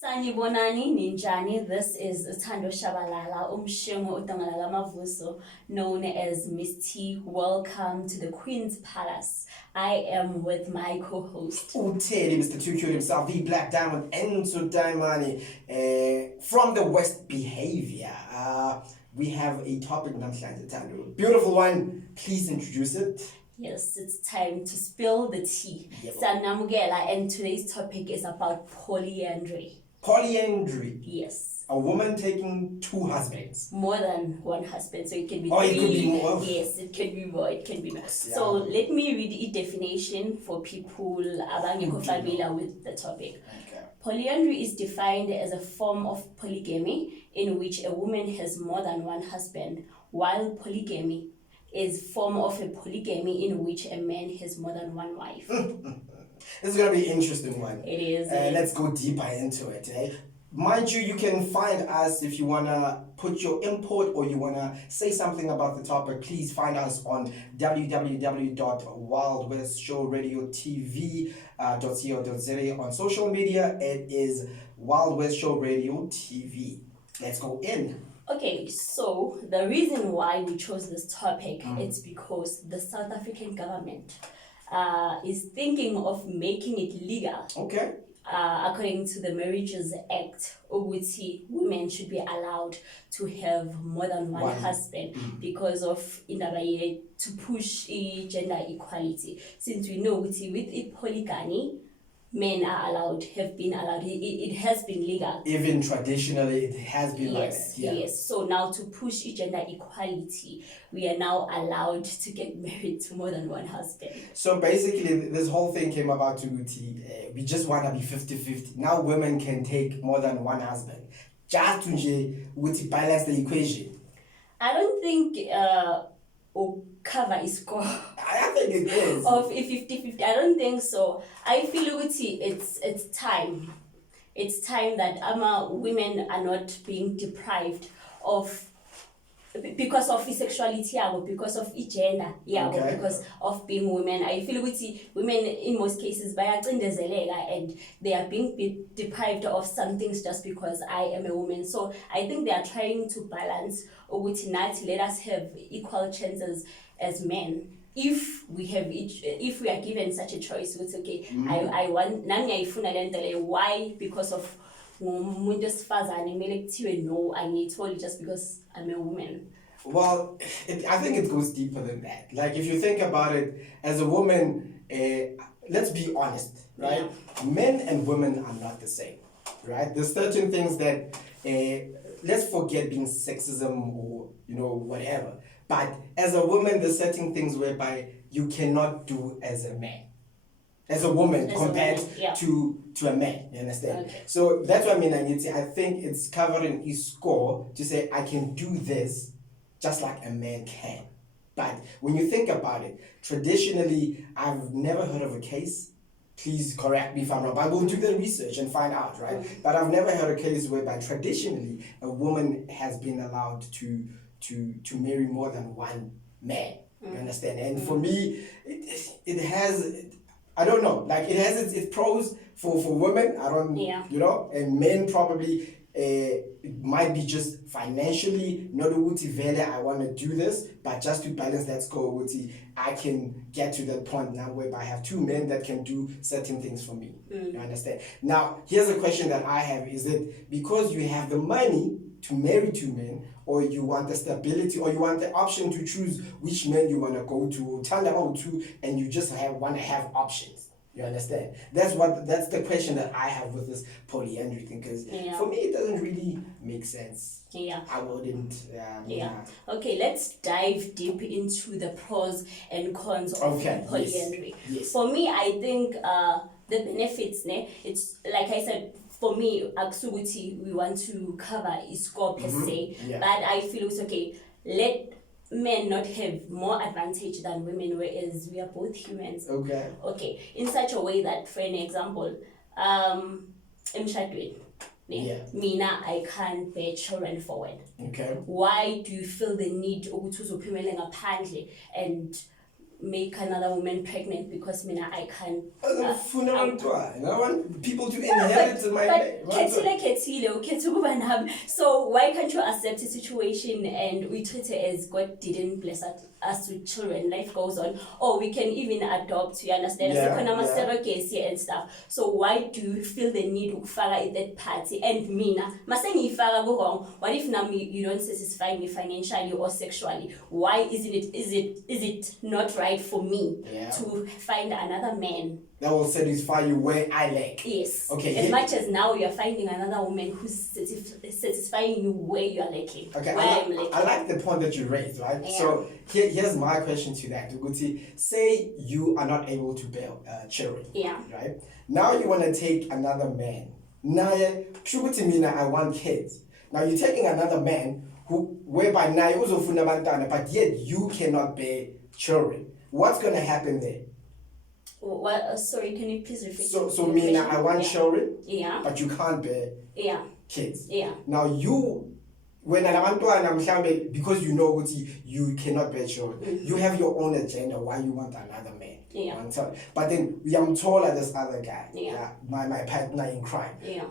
Sanibonani ninjani. This is Tshabalala Mavuso, known as Miss T. Welcome to the Queen's Palace. I am with my co-host Teddy, Mr. Too Cute himself, the Black Diamond, and Diamani from the West Behavior. We have a topic namhlanje Thando. Beautiful one. Please introduce it. Yes, it's time to spill the tea. Yep. Sanamugela, and today's topic is about polyandry. Polyandry. Yes. A woman taking two husbands. More than one husband, so it can be three. It could be more. Yes, it can be more. It can be more. Yeah. So let me read the definition for people abangekho familiar with the topic. Okay. Polyandry is defined as a form of polygamy in which a woman has more than one husband, while polygamy is form of a polygamy in which a man has more than one wife. This is going to be an interesting one. It is. Let's go deeper into it. Mind you can find us if you want to put your input or you want to say something about the topic. Please find us on www.wildwestshowradiotv.co.za. On social media, it is Wild West Show Radio TV. Let's go in. Okay, so the reason why we chose this topic is because the South African government is thinking of making it legal. Okay. According to the Marriages Act, women should be allowed to have more than one husband because of to push gender equality. Since we know with polygamy, men are allowed, have been allowed. It has been legal. Even traditionally, it has been like that. Yeah. Yes. So now to push gender equality, we are now allowed to get married to more than one husband. So basically, this whole thing came about to we just want to be 50-50. Now women can take more than one husband. Just to balance the equation. I don't think cover is score. I think it is. Of 50-50. I don't think so. I feel it's time. It's time that women are not being deprived of because of sexuality or because of gender, or because of being women. I feel women in most cases and they are being deprived of some things just because I am a woman. So I think they are trying to balance let us have equal chances as men. If we are given such a choice, it's okay. I want why? Because of no, I need to just because I'm a woman. Well, I think it goes deeper than that. Like if you think about it, as a woman, let's be honest, right? Yeah. Men and women are not the same, right? There's certain things that let's forget being sexism or whatever. But as a woman, there's certain things whereby you cannot do as a man. As a woman compared to a man, you understand? Okay. So that's what I mean. I think it's covering his score to say I can do this just like a man can. But when you think about it, traditionally, I've never heard of a case. Please correct me if I'm wrong. But we'll do the research and find out, right? But I've never heard a case whereby traditionally a woman has been allowed to marry more than one man. You understand? And for me, it has. I don't know. Like it has its pros for women. I don't, and men probably it might be just financially not value. I want to do this, but just to balance that score, I can get to that point now whereby I have two men that can do certain things for me. You understand? Now, here's a question that I have: is it because you have the money to marry two men, or you want the stability, or you want the option to choose which men you want to go to, and you just want to have options? You understand? That's the question that I have with this polyandry thing, because for me it doesn't really make sense. Yeah. I wouldn't. Okay, let's dive deep into the pros and cons of polyandry. Yes. For me, I think the benefits, it's like I said. For me, we want to cover score per se, but I feel it's okay. Let men not have more advantage than women, whereas we are both humans. Okay. In such a way that, for an example, Mina, I can't bear children forward. Okay. Why do you feel the need and make another woman pregnant because mina I can't. I want people to inherit my name. So why can't you accept a situation and we treat it as God didn't bless us with children? Life goes on, or we can even adopt. You understand? Surrogacy and stuff. So why do you feel the need to fara in that party? And mina, masengi fara go wrong. What if now you don't satisfy me financially or sexually? Why isn't it? Is it not right for me to find another man that will satisfy you where I lack? Yes. Okay. As much as now you're finding another woman who's satisfying you where you are lacking. Okay. Where I like the point that you raised, right? Yeah. So here's my question to that. Say you are not able to bear children. Yeah. Right? Now you want to take another man. Now, I want kids. Now you're taking another man whereby now you also fundamental, but yet you cannot bear children. What's going to happen there? What? Sorry, can you please repeat? So Mina, I want children, but you can't bear kids. Yeah. Now you, when I want to, because you know what you cannot bear children, you have your own agenda why you want another man. Yeah. But then I'm taller this other guy. Yeah. My partner in crime. Yeah.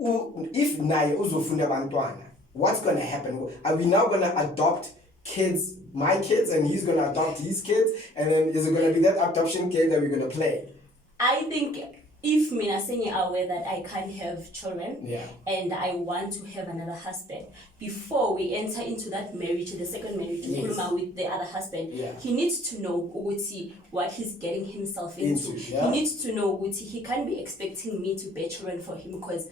If naye uzofuna abantwana, what's going to happen? Are we now going to adopt kids, my kids, and he's going to adopt his kids, and then is it going to be that adoption kid that we're going to play? I think if Mina Senye are aware that I can't have children and I want to have another husband, before we enter into that marriage, the second marriage, with the other husband, he needs to know what he's getting himself into. He needs to know he can't be expecting me to bear children for him because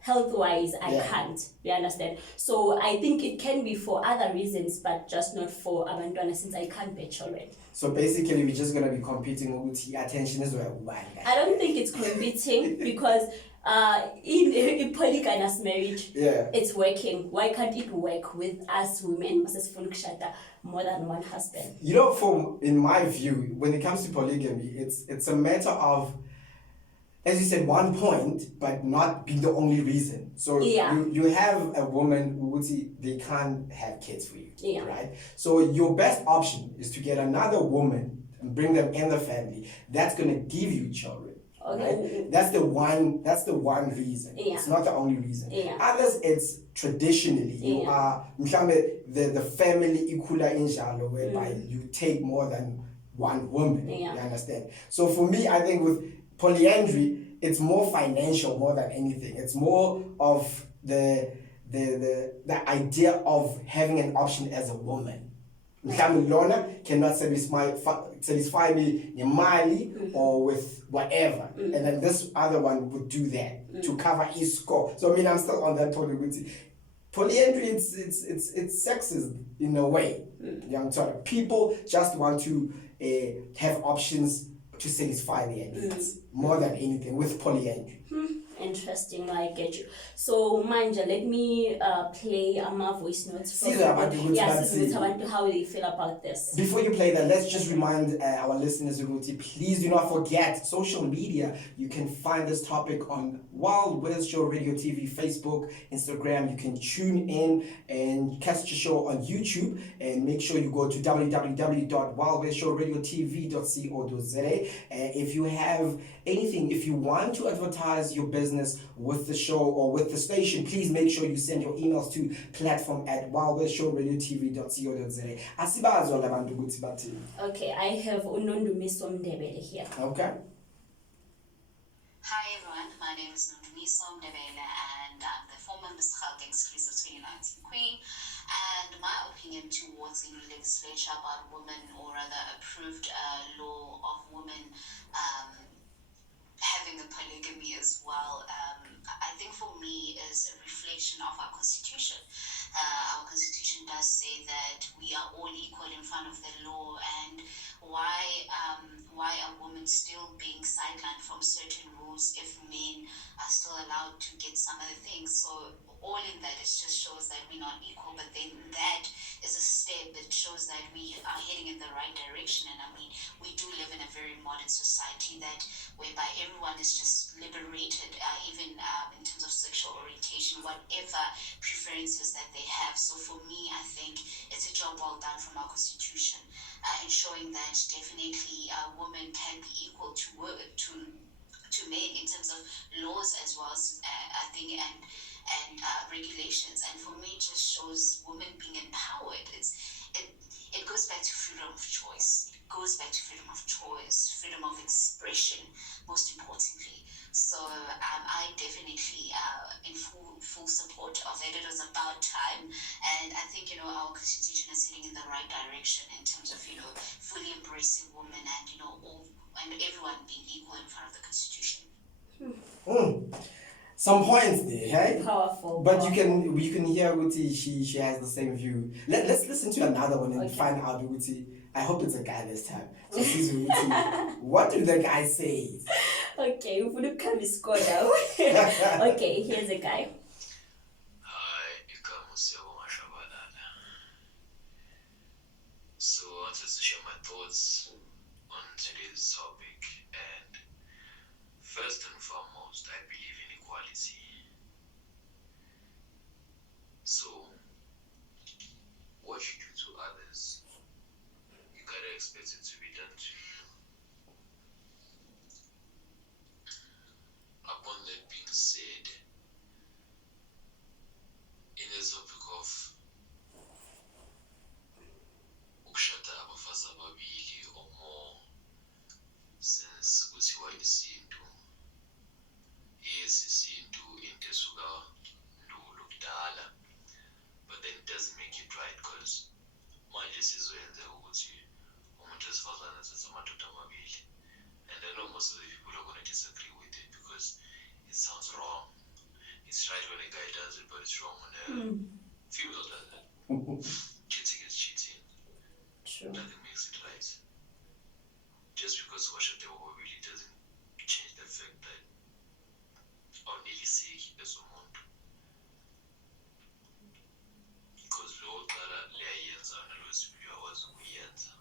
health-wise I can't. You understand? So I think it can be for other reasons, but just not for abantwana since I can't bear children. So basically we're just going to be competing with attention as well. I don't think it's competing because in polygamous marriage it's working. Why can't it work with us women more than one husband? You know, in my view, when it comes to polygamy, it's a matter of, as you said, one point, but not be the only reason. So you have a woman who they can't have kids for you, right? So your best option is to get another woman and bring them in the family. That's going to give you children. Okay. Right? That's the one reason. It's not the only reason. Others, it's traditionally you are the family ikula injalo, whereby you take more than one woman. You understand? So for me, I think with polyandry, it's more financial more than anything. It's more of the idea of having an option as a woman. Lona cannot satisfy me in or with whatever, and then this other one would do that to cover his score. So I mean, I'm still on that polyandry. Polyandry, it's sexist in a way. I'm sorry. People just want to have options to satisfy their needs more than anything with polyandry. Interesting, I get you. So Manja, let me play my voice notes from how they feel about this. Before you play that, let's just remind our listeners, please do not forget social media. You can find this topic on Wild West Show Radio TV, Facebook, Instagram. You can tune in and catch the show on YouTube, and make sure you go to www.wildwestshowradiotv.co.za. If you have anything, if you want to advertise your business with the show or with the station, please make sure you send your emails to platform@wildwestshowradiotv.co.za. Okay, I have Unondumiso Mdebele here. Okay. Hi everyone, my name is Unondumiso Mdebele and I'm the former Miss Gauteng Exclusive 2019 Queen. And my opinion towards the new legislature about women, or rather approved law of women having a polygamy as well, I think for me is a reflection of our constitution. Our constitution does say that we are all equal in front of the law, and why are women still being sidelined from certain rules if men are still allowed to get some other things? So all in that, it just shows that we're not equal, but then that is a step that shows that we are heading in the right direction. And I mean, we do live in a very modern society that whereby everyone is just liberated, even in terms of sexual orientation, whatever preferences that they have. So for me, I think it's a job well done from our constitution. and showing that definitely women can be equal to to men in terms of laws as well as I think and regulations. And for me, it just shows women being empowered. It goes back to freedom of choice. It goes back to freedom of choice, freedom of expression, most importantly. So I definitely in full support of it. It was about time, and I think our constitution is heading in the right direction in terms of fully embracing women and all and everyone being equal in front of the constitution. Some points there, hey? Powerful. But powerful. you can hear Uti, she has the same view. Let's listen to another one and find out Uti. I hope it's a guy this time. So see Uti. What do the guy say? Okay, we would come score now. Okay, here's a guy. So I wanted to share my thoughts on today's topic, and first and foremost, I believe in equality. So, what you do to others, you gotta expect it to be done to you. Upon that being said, in the topic of ukushada abafazi ababili or more, since kuthiwa isintu, yes, isintu into esuka ndulo kudala, but then it doesn't make it right, because manje sizoyenza ukuthi umuntu wesifazane athathe amadoda amabili, and I know most of the people are going to disagree with it because it sounds wrong. It's right when a guy does it, but it's wrong when a female does it. Cheating is cheating. True. Nothing makes it right. Just because worship the world really doesn't change the fact that awuneliseki as umuntu. Because lo oqala liyayenza nalwesibili akwazi ukuyenza.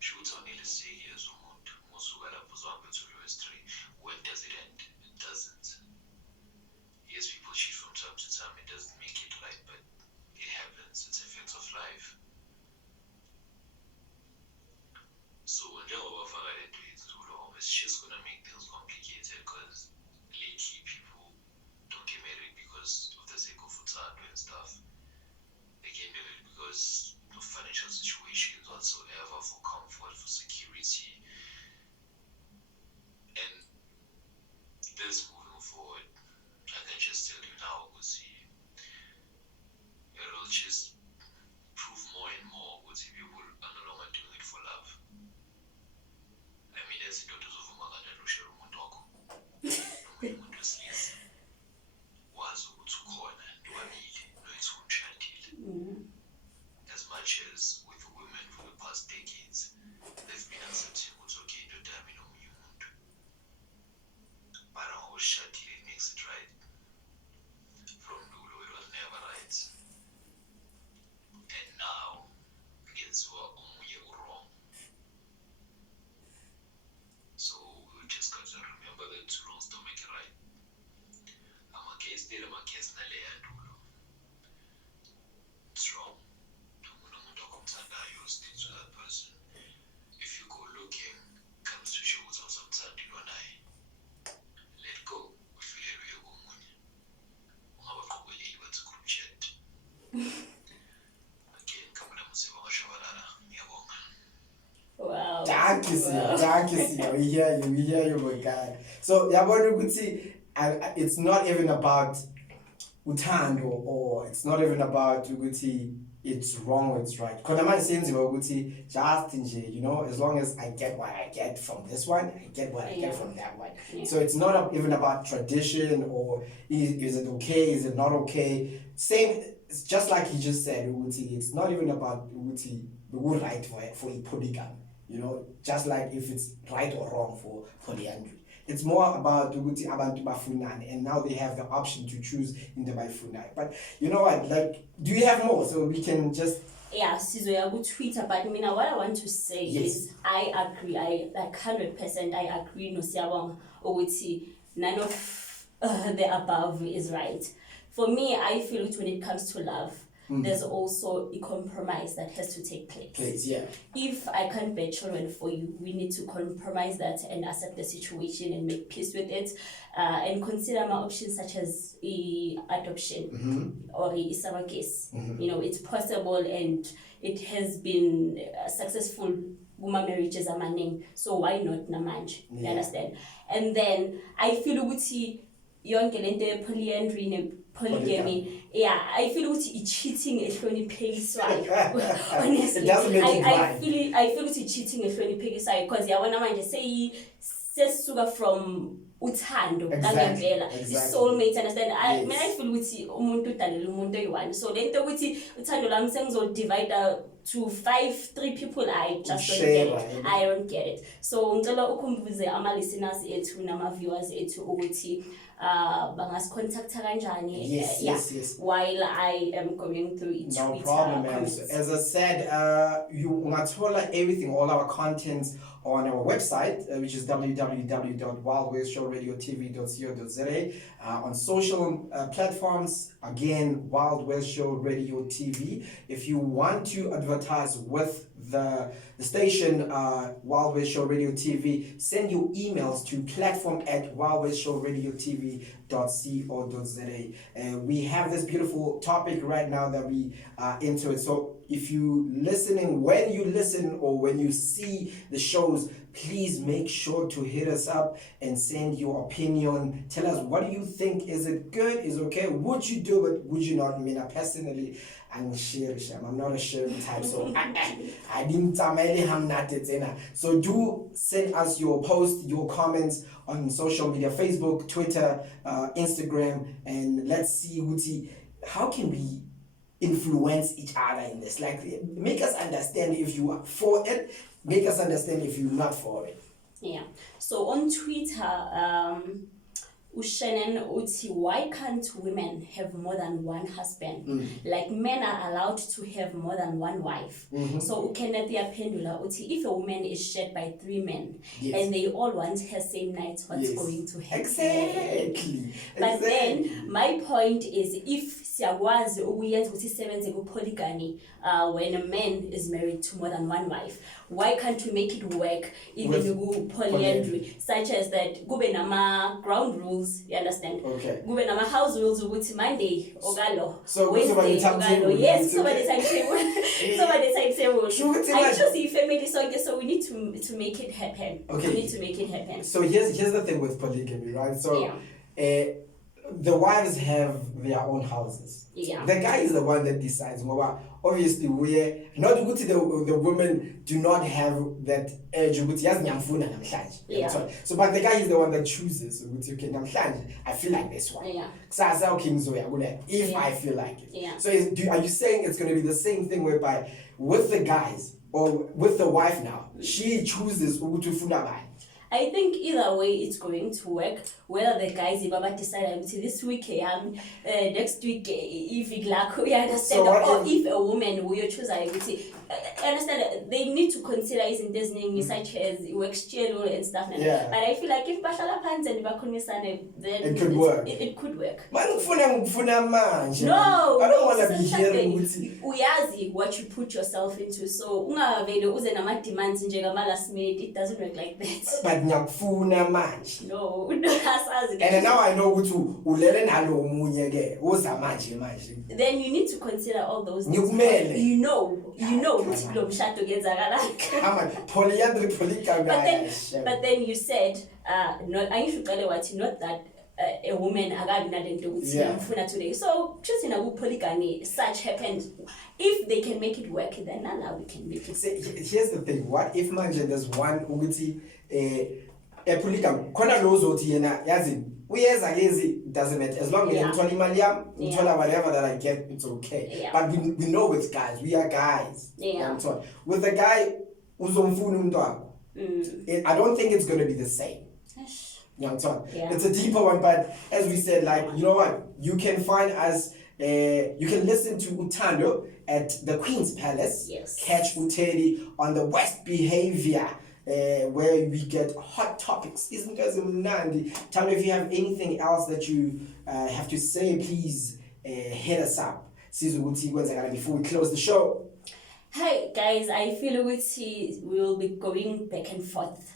Sho ukuthi awuneliseki as umuntu. Musuka lapho uzohamba to US3. When does it end? It doesn't. Yes, people cheat from time to time. It doesn't make it right, but it happens. It's a fact of life. So njengoba faka le nto yethu, it's just gonna make things complicated, because lately people don't get married because of the sake of uthando and stuff. They get married because of financial situations whatsoever, for comfort, for security. And this moving forward, I can just tell you now, it'll just prove more and more people are no longer doing it for love. I mean, as izinto zovuma kanjani ushare umuntu wakho noma umuntu wesilisa, wazi ukuthi ukhona niwabili noyithi umshadile. As much as with women for the past decades, they've been accepting ukuthi okay, indoda yami nomunye umuntu, but ngoba ushadile it makes it right. From Dulo it was never right, and now kuyenziwa omunye wrong. So we just got to remember that two wrongs don't make it right. I'm against it, I'm against naleya ndulo. It's wrong. Umuntu akumthandayo, stick to that person. If you go looking, comes to show ukuthi awusamthandile naye, let go. Ufilele uye komunye. Ungabaqokeleli bathi group chat. Again, kamuna museba ngashabalala. Ngiyabonga. Wow. Thank you. We hear you, my guy. So, yabona ukuthi it's not even about uthando, or it's not even about ukuthi it's wrong or it's right. Because manje senziwa ukuthi just nje, as long as I get what I get from this one, I get what I get from that one. Yeah. So it's not even about tradition, or is it okay, is it not okay. Same, it's just like he just said, ukuthi it's not even about ukuthi the right for a polygamy. Just like if it's right or wrong for polyandry. It's more about ukuthi abantu bafunane, and now they have the option to choose in the bayifunayo. But you know what? Like, do you have more so we can just? Yeah, sizoya ku-Twitter, but what I want to say is I agree. I like 100%. I agree. No, siyabonga ukuthi none of the above is right. For me, I feel it when it comes to love. there's also a compromise that has to take place. If I can't bear children for you, we need to compromise that and accept the situation and make peace with it, and consider my options such as adoption or surrogacy. It's possible and it has been successful. Woman marriages are my name, so why not namanje? You understand? And then I feel ukuthi yonke lento polyandry ne polygamy, I feel it's cheating ehloniphekiswayo. Honestly, it doesn't make it right. I feel it's cheating ehloniphekiswayo because yabona manje sesisuka from uthando ngempela soulmate, understand? I feel ukuthi umuntu udalela umuntu oyi-one, so lento ukuthi uthando lami sengizodivide to 3 people, I just don't get it. I don't get it. So ngicela ukhumbuze ama listeners ethu nama viewers ethu ukuthi bangascontacta kanjani. Yes. While I am going through it. No problem, man. As I said, you ungathola everything, all our contents on our website, which is www.wildwestshowradiotv.co.za. On social platforms, again, Wild West Show Radio TV. If you want to advertise with the station Wild West Show Radio TV, send your emails to platform@wildwestshowradiotv.co.za. We have this beautiful topic right now that we are into it. So if you listening, when you listen or when you see the shows, please make sure to hit us up and send your opinion. Tell us, what do you think? Is it good? Is it okay? Would you do it? Would you not? I mean, personally, I'm not a sharing type, so I didn't so do send us your posts, your comments on social media, Facebook, Twitter, Instagram, and let's see how can we influence each other in this. Like, make us understand if you are for it, make us understand if you're not for it. Yeah. So on Twitter, Ushanen uti, why can't women have more than one husband? Like, men are allowed to have more than one wife. So ukenetia pendula uti, if a woman is shared by 3 men and they all want her same night, what's going to happen? Exactly. But then my point is, if siyakwazi ukuyenza ukuthi isebenze ku-polygamy when a man is married to more than one wife, why can't we make it work even ku-polyandry, such as that kube nama ground rules, you understand? Kube nama house rules ukuthi Monday okalo, so Wednesday okalo. Yes, so by the timetable. I choose the family so we need to make it happen. We need to make it happen. So here's the thing with polygamy, right? So the wives have their own houses. The guy is the one that decides. Obviously, we're not good. The women do not have that urge. So, but the guy is the one that chooses. I feel like this one. If I feel like it. So, are you saying it's going to be the same thing whereby with the guys or with the wife now, she chooses I think either way it's going to work. Whether the guys decide this week, next week, if you understand, or if a woman will choose, I understand they need to consider isn't this name such as work schedule and stuff. But I feel like if Bashala Pants and then it could work. It could work. No, I don't want to be here. Uyazi what you put yourself into. So demands in last minute. It doesn't work like that. But no. And now I know then you need to consider all those things. You know polyandry, but then you said not that a woman today. So choosing a polygamy, such happens. If they can make it work, then now we can make it. Here's the thing. What if there's one a polygamy? It doesn't matter. As long as I'm whatever that I get, it's okay. But we know with guys, we are guys. With the guy, I don't think it's going to be the same. It's a deeper one, but as we said, like, you know what? You can find us, you can listen to Thando at the Queen's Palace. Catch Teddy on the West Behavior, where we get hot topics. Isn't it Nandi? Thando, if you have anything else that you have to say, please hit us up. Sizuguti kwenzakala before we close the show. Hey guys, I feel we will be going back and forth.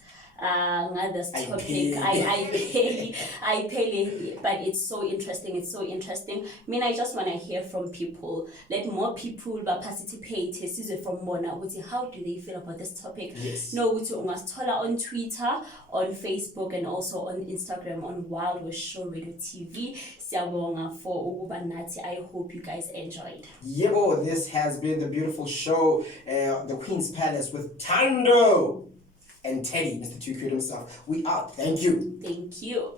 This topic, I pay, but it's so interesting. It's so interesting. I mean, I just want to hear from people. Let more people participate. From Mona, how do they feel about this topic? Yes. No, on Twitter, on Facebook, and also on Instagram on Wild West Show Radio TV. Siyabonga for Ubanati. I hope you guys enjoyed. Yebo, this has been the beautiful show, the Queen's Palace with Thando and Teddy, Mr. Too Cute himself. We out. Thank you. Thank you.